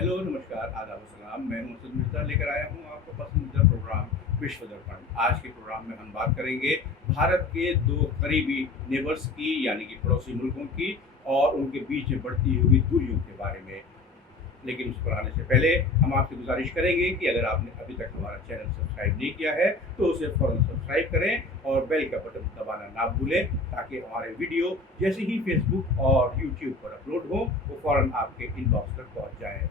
Hello, नमस्कार, आदाब सलाम। मैं मुहम्मद मिर्ज़ा लेकर आया हूँ आपका पसंदीदा प्रोग्राम विश्व दर्पण। आज के प्रोग्राम में हम बात करेंगे भारत के 2 करीबी नेबर्स की यानी कि पड़ोसी मुल्कों की और उनके बीच में बढ़ती हुई दूरियों के बारे में। लेकिन उस पर आने से पहले हम आपसे गुज़ारिश करेंगे कि अगर आपने अभी तक हमारा चैनल सब्सक्राइब नहीं किया है तो उसे फ़ौरन सब्सक्राइब करें और बेल का बटन दबाना ना भूलें, ताकि हमारे वीडियो जैसे ही फेसबुक और यूट्यूब पर अपलोड हों वो फ़ौरन आपके इनबॉक्स तक पहुंच जाएं।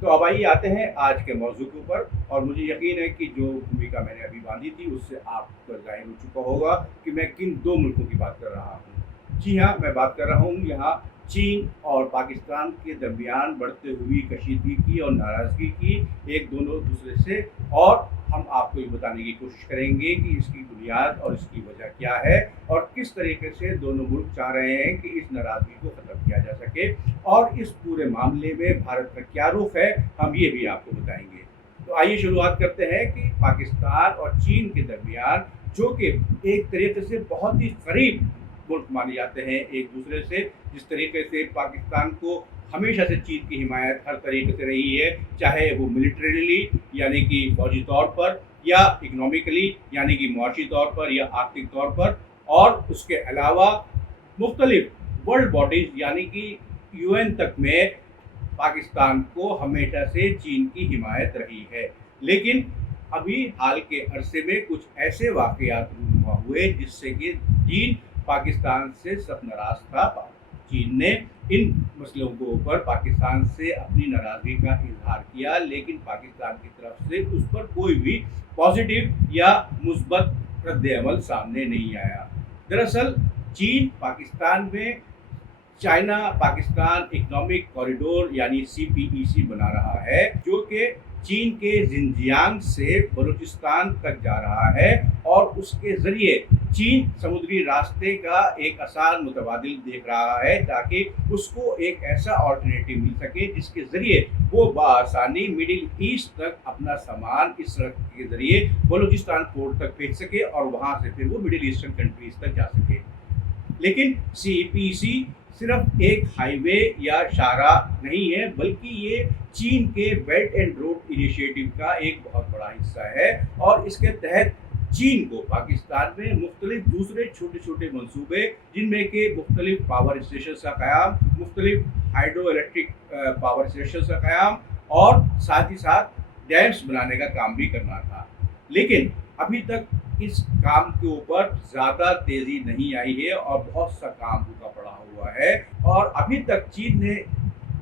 तो अब आइए आते हैं आज के मौजू के ऊपर। और मुझे यकीन है कि जो भूमिका मैंने अभी बांधी थी उससे आपको ज़ाहिर हो चुका होगा कि मैं किन 2 मुल्कों की बात कर रहा हूँ। जी हाँ, मैं बात कर रहा हूँ यहाँ चीन और पाकिस्तान के दरमियान बढ़ते हुई कशीदगी की और नाराज़गी की एक दोनों दूसरे से। और हम आपको ये बताने की कोशिश करेंगे कि इसकी बुनियाद और इसकी वजह क्या है और किस तरीके से दोनों मुल्क चाह रहे हैं कि इस नाराज़गी को ख़त्म किया जा सके, और इस पूरे मामले में भारत का क्या रुख है हम ये भी आपको बताएंगे। तो आइए शुरुआत करते हैं कि पाकिस्तान और चीन के दरमियान, जो कि एक तरीके से बहुत ही करीब मुल्क माने जाते हैं एक दूसरे से, जिस तरीके से पाकिस्तान को हमेशा से चीन की हिमायत हर तरीके से रही है, चाहे वो मिलिट्रीली यानी कि फौजी तौर पर, या इकनॉमिकली यानी कि मुआशी तौर पर या आर्थिक तौर पर, और उसके अलावा मुख्तलिफ वर्ल्ड बॉडीज़ यानी कि यूएन तक में पाकिस्तान को हमेशा से चीन की हिमायत रही है। लेकिन अभी हाल के अरसे में कुछ ऐसे वाक़यात रूनुमा हुए जिससे कि चीन पाकिस्तान से सख्त नाराज़ था। चीन ने इन मसलों के ऊपर पाकिस्तान से अपनी नाराज़गी का इजहार किया, लेकिन पाकिस्तान की तरफ से उस पर कोई भी पॉजिटिव या मुस्बत रद्द-ए-अमल सामने नहीं आया। दरअसल चीन पाकिस्तान में चाइना पाकिस्तान इकोनॉमिक कॉरिडोर यानी सीपीईसी बना रहा है, जो कि चीन के जिनजियांग से बलूचिस्तान तक जा रहा है, और उसके ज़रिए चीन समुद्री रास्ते का एक आसान मुतबादिल देख रहा है, ताकि उसको एक ऐसा ऑल्टरनेटिव मिल सके जिसके ज़रिए वो बआसानी मिडिल ईस्ट तक अपना सामान इस सड़क के ज़रिए बलूचिस्तान पोर्ट तक भेज सके और वहाँ से फिर वो मिडिल ईस्टर्न कंट्रीज़ तक जा सके। लेकिन सीपीसी सिर्फ एक हाईवे या शाहराह नहीं है, बल्कि ये चीन के बेल्ट एंड रोड इनिशिएटिव का एक बहुत बड़ा हिस्सा है, और इसके तहत चीन को पाकिस्तान में मुख्तलिफ दूसरे छोटे छोटे मनसूबे, जिनमें के मुख्तलिफ पावर स्टेशन का क़याम, मुख्तलिफ हाइड्रो इलेक्ट्रिक पावर स्टेशन का क़याम, और साथ ही साथ डैम्स बनाने का काम भी करना था। लेकिन अभी तक इस काम के ऊपर ज़्यादा तेज़ी नहीं आई है और बहुत सा काम रुका पड़ा हुआ है, और अभी तक चीन ने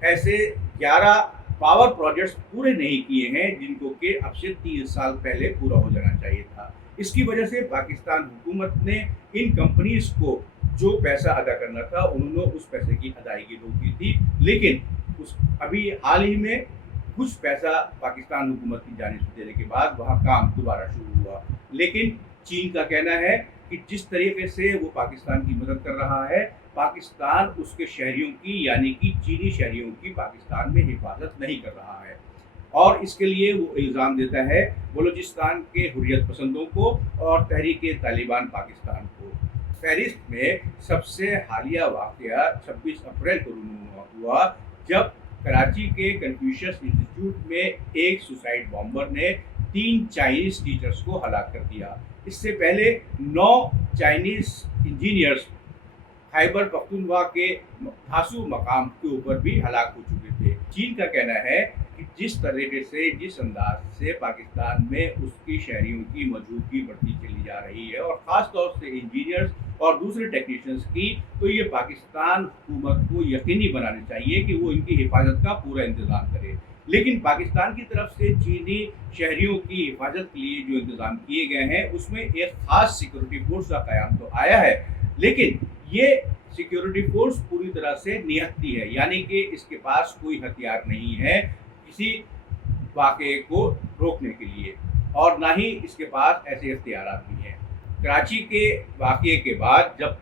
ऐसे 11 पावर प्रोजेक्ट्स पूरे नहीं किए हैं जिनको कि अब से 3 साल पहले पूरा हो जाना चाहिए था। इसकी वजह से पाकिस्तान हुकूमत ने इन कंपनीज़ को जो पैसा अदा करना था उन्होंने उस पैसे की अदायगी रोक दी थी। लेकिन उस अभी हाल ही में कुछ पैसा पाकिस्तान हुकूमत की जानिब से देने के बाद वहाँ काम दोबारा शुरू हुआ। लेकिन चीन का कहना है कि जिस तरीके से वो पाकिस्तान की मदद कर रहा है, पाकिस्तान उसके शहरियों की यानी कि चीनी शहरियों की पाकिस्तान में हिफाजत नहीं कर रहा है, और इसके लिए वो इल्ज़ाम देता है बलूचिस्तान के हुर्रियत पसंदों को और तहरीक-ए-तालिबान पाकिस्तान को। फहरिस्त में सबसे हालिया वाक़या 26 अप्रैल को रूनुमा हुआ, जब कराची के कन्फ्यूशियस इंस्टीट्यूट में एक सुसाइड बॉम्बर ने 3 चाइनीज़ टीचर्स को हलाक कर दिया। इससे पहले 9 चाइनीज़ इंजीनियर्स खैबर पख्तूनख्वा के धासू मकाम के ऊपर भी हलाक हो चुके थे। चीन का कहना है कि जिस तरीके से, जिस अंदाज से पाकिस्तान में उसकी शहरियों की मौजूदगी बढ़ती चली जा रही है, और ख़ास तौर से इंजीनियर्स और दूसरे टेक्नीशियंस की, तो ये पाकिस्तान हुकूमत को यकीनी बनाना चाहिए कि वो इनकी हिफाजत का पूरा इंतज़ाम करे। लेकिन पाकिस्तान की तरफ से चीनी शहरियों की हिफाजत के लिए जो इंतज़ाम किए गए हैं उसमें एक ख़ास सिक्योरिटी फोर्स का क़याम तो आया है, लेकिन ये सिक्योरिटी फोर्स पूरी तरह से निहत्ती है, यानी कि इसके पास कोई हथियार नहीं है किसी वाक़े को रोकने के लिए, और ना ही इसके पास ऐसे इख्तियारात भी हैं। कराची के वाक़े के बाद जब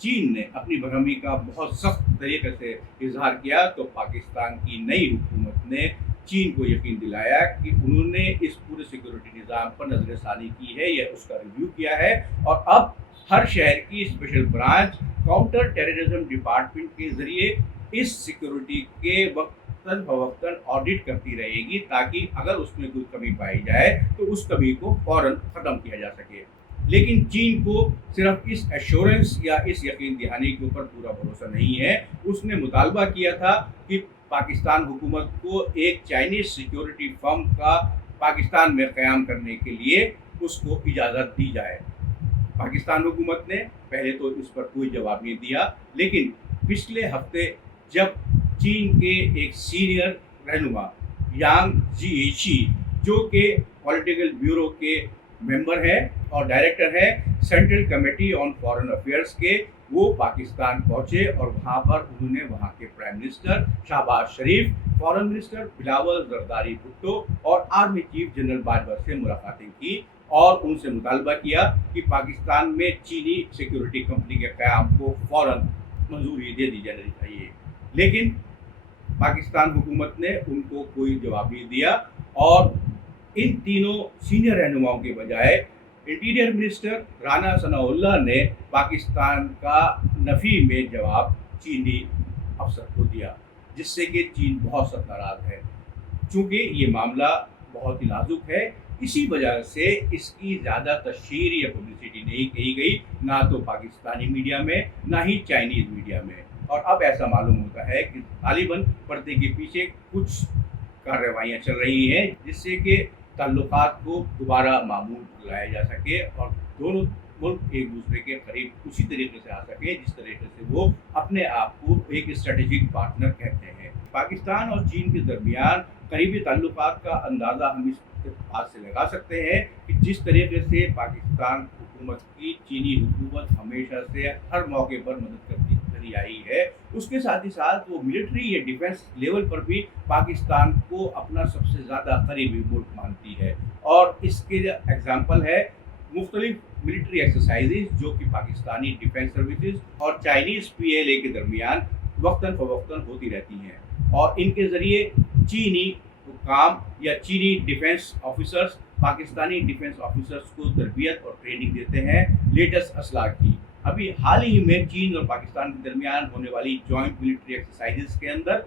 चीन ने अपनी बरहमी का बहुत सख्त तरीके से इजहार किया, तो पाकिस्तान की नई हुकूमत ने चीन को यकीन दिलाया कि उन्होंने इस पूरे सिक्योरिटी निज़ाम पर नज़रसानी की है या उसका रिव्यू किया है, और अब हर शहर की special branch counter terrorism department के ज़रिए इस सिक्योरिटी के वक्त वक्तन फवक्तन ऑडिट करती रहेगी, ताकि अगर उसमें कोई कमी पाई जाए तो उस कमी को फौरन ख़त्म किया जा सके। लेकिन चीन को सिर्फ इस एश्योरेंस या इस यकीन दहानी के ऊपर पूरा भरोसा नहीं है। उसने मुतालबा किया था कि पाकिस्तान हुकूमत को एक चाइनीज़ सिक्योरिटी फर्म का पाकिस्तान में क़याम करने के लिए उसको इजाज़त दी जाए। पाकिस्तान हुकूमत ने पहले तो इस पर कोई जवाब नहीं दिया, लेकिन पिछले हफ्ते जब चीन के एक सीनियर रहनुमा यांग जीएची, जो कि पॉलिटिकल ब्यूरो के मेंबर हैं और डायरेक्टर हैं central committee on foreign affairs के, वो पाकिस्तान पहुंचे और वहाँ पर उन्होंने वहाँ के प्राइम मिनिस्टर शहबाज शरीफ, फॉरेन मिनिस्टर बिलावल जरदारी भुट्टो और आर्मी चीफ जनरल बाजवा से मुलाकातें की और उनसे मुतालबा किया कि पाकिस्तान में चीनी सिक्योरिटी कंपनी के क़याम को फौरन मंजूरी दे दी जानी चाहिए। लेकिन पाकिस्तान हुकूमत ने उनको कोई जवाब नहीं दिया और इन तीनों सीनियर रहनुमाओं के बजाय इंटीरियर मिनिस्टर राना सनाउल्लाह ने पाकिस्तान का नफ़ी में जवाब चीनी अफसर को दिया, जिससे कि चीन बहुत सख्त नाराज़ है। चूँकि ये मामला बहुत ही नाजुक है, इसी वजह से इसकी ज़्यादा तशहीर या पब्लिसिटी नहीं की गई, ना तो पाकिस्तानी मीडिया में ना ही चाइनीज़ मीडिया में। और अब ऐसा मालूम होता है कि तालिबान पर्दे के पीछे कुछ कार्रवाइयाँ चल रही हैं, जिससे कि ताल्लुकात को दोबारा मामूल लाया जा सके और दोनों मुल्क एक दूसरे के करीब उसी तरीके से आ सके जिस तरीके से वो अपने आप को एक स्ट्रेटेजिक पार्टनर कहते हैं। पाकिस्तान और चीन के दरमियान करीबी ताल्लुकात का अंदाज़ा हम इस बात से लगा सकते हैं कि जिस तरीके से पाकिस्तान हुकूमत की चीनी हुकूमत हमेशा से हर मौके पर मदद करती चली आई है, उसके साथ ही साथ वो मिलिट्री या डिफेंस लेवल पर भी पाकिस्तान को अपना सबसे ज़्यादा करीबी मुल्क मानती है। और इसके एग्जाम्पल है मुख्तलिफ मिलिट्री एक्सरसाइजेज जो कि पाकिस्तानी डिफेंस सर्विसेज और चाइनीज़ PLA के दरमियान वक्तन फ़वक्तन होती रहती हैं और इनके ज़रिए चीनी हुक्काम या चीनी defence officers Pakistani defence officers को तरबियत और ट्रेनिंग देते हैं लेटेस्ट असलाह की। अभी हाल ही में चीन और पाकिस्तान के दरमियान होने वाली जॉइंट मिलिट्री एक्सरसाइजेज के अंदर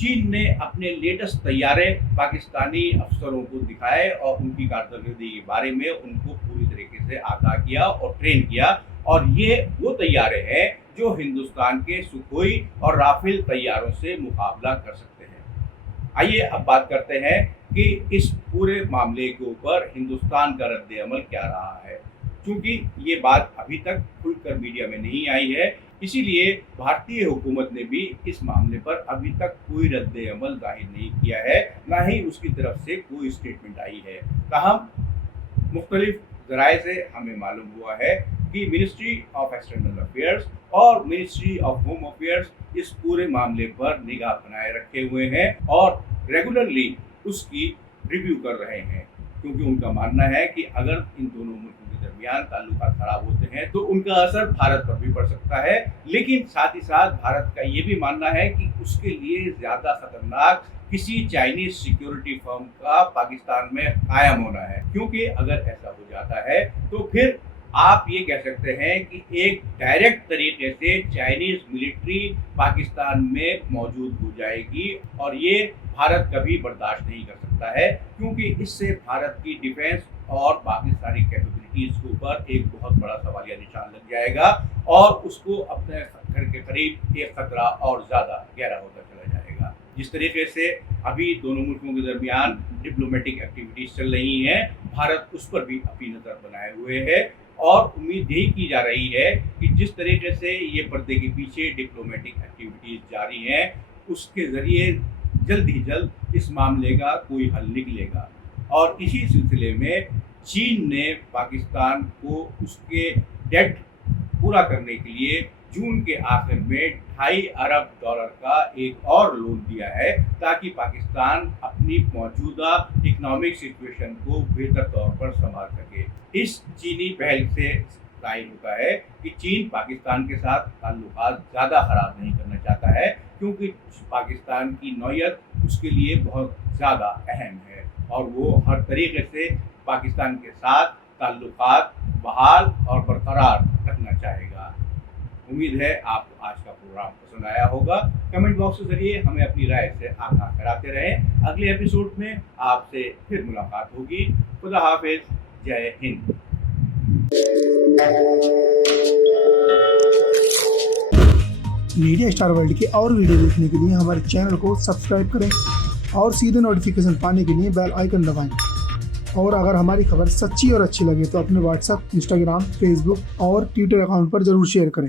चीन ने अपने लेटेस्ट तैयारे पाकिस्तानी अफसरों को दिखाए और उनकी कारकर्दगी के बारे में उनको पूरी तरीके से आगाह किया और ट्रेन किया। और ये वो तैयारे हैं जो हिंदुस्तान के सुखोई और राफेल तैयारों से मुकाबला कर सकते हैं। आइए अब बात करते हैं कि इस पूरे मामले के ऊपर हिंदुस्तान का रद्द अमल क्या रहा है। क्योंकि ये बात अभी तक खुलकर मीडिया में नहीं आई है, इसीलिए भारतीय हुकूमत ने भी इस मामले पर अभी तक कोई रद्द अमल जाहिर नहीं किया है, ना ही उसकी तरफ से कोई स्टेटमेंट आई है। ताहम मुख्तलिफ ज़राए से हमें मालूम हुआ है कि मिनिस्ट्री ऑफ एक्सटर्नल अफेयर्स और मिनिस्ट्री ऑफ होम अफेयर्स इस पूरे मामले पर निगाह बनाए रखे हुए हैं और रेगुलरली उसकी रिव्यू कर रहे हैं, क्योंकि उनका मानना है कि अगर इन दोनों मुल्कों के दरमियान ताल्लुकात खराब होते हैं तो उनका असर भारत पर भी पड़ सकता है। लेकिन साथ ही साथ भारत का ये भी मानना है कि उसके लिए ज़्यादा खतरनाक किसी चाइनीज सिक्योरिटी फर्म का पाकिस्तान में कायम होना है, क्योंकि अगर ऐसा हो जाता है तो फिर आप ये कह सकते हैं कि एक डायरेक्ट तरीके से चाइनीज मिलिट्री पाकिस्तान में मौजूद हो जाएगी और ये भारत कभी बर्दाश्त नहीं कर सकता है, क्योंकि इससे भारत की डिफेंस और पाकिस्तानी कैपेबिलिटीज़ के ऊपर एक बहुत बड़ा सवालिया निशान लग जाएगा और उसको अपने घर के करीब एक खतरा और ज़्यादा गहरा होता चला जाएगा। जिस तरीके से अभी दोनों मुल्कों के दरमियान डिप्लोमेटिक एक्टिविटीज़ चल रही हैं, भारत उस पर भी अपनी नज़र बनाए हुए है और उम्मीद यही की जा रही है कि जिस तरीके से ये पर्दे के पीछे डिप्लोमेटिक एक्टिविटीज़ जारी हैं, उसके ज़रिए जल्द ही जल्द इस मामले का कोई हल निकलेगा। और इसी सिलसिले में चीन ने पाकिस्तान को उसके डेट पूरा करने के लिए जून के आखिर में $2.5 अरब का एक और लोन दिया है, ताकि पाकिस्तान अपनी मौजूदा इकोनॉमिक सिचुएशन को बेहतर तौर पर संभाल सके। इस चीनी पहल से जाहिर होता है कि चीन पाकिस्तान के साथ ताल्लुकात ज़्यादा ख़राब नहीं करना चाहता है, क्योंकि पाकिस्तान की नौयत उसके लिए बहुत ज़्यादा अहम है और वो हर तरीके से पाकिस्तान के साथ ताल्लुकात बहाल और बरकरार रखना चाहेगा। امید ہے آپ کو آج کا پروگرام پسند آیا ہوگا. کمنٹ باکس کے ذریعے ہمیں اپنی رائے سے آگاہ کراتے رہیں. اگلے ایپیسوڈ میں آپ سے پھر ملاقات ہوگی. خدا حافظ. جے ہند. میڈیا اسٹار ورلڈ کے اور ویڈیو دیکھنے کے لیے ہمارے چینل کو سبسکرائب کریں اور سیدھے نوٹیفیکیشن پانے کے لیے بیل آئیکن دبائیں. اور اگر ہماری خبر سچی اور اچھی لگے تو اپنے واٹس ایپ، انسٹاگرام، فیس بک اور ٹویٹر اکاؤنٹ پر ضرور شیئر کریں.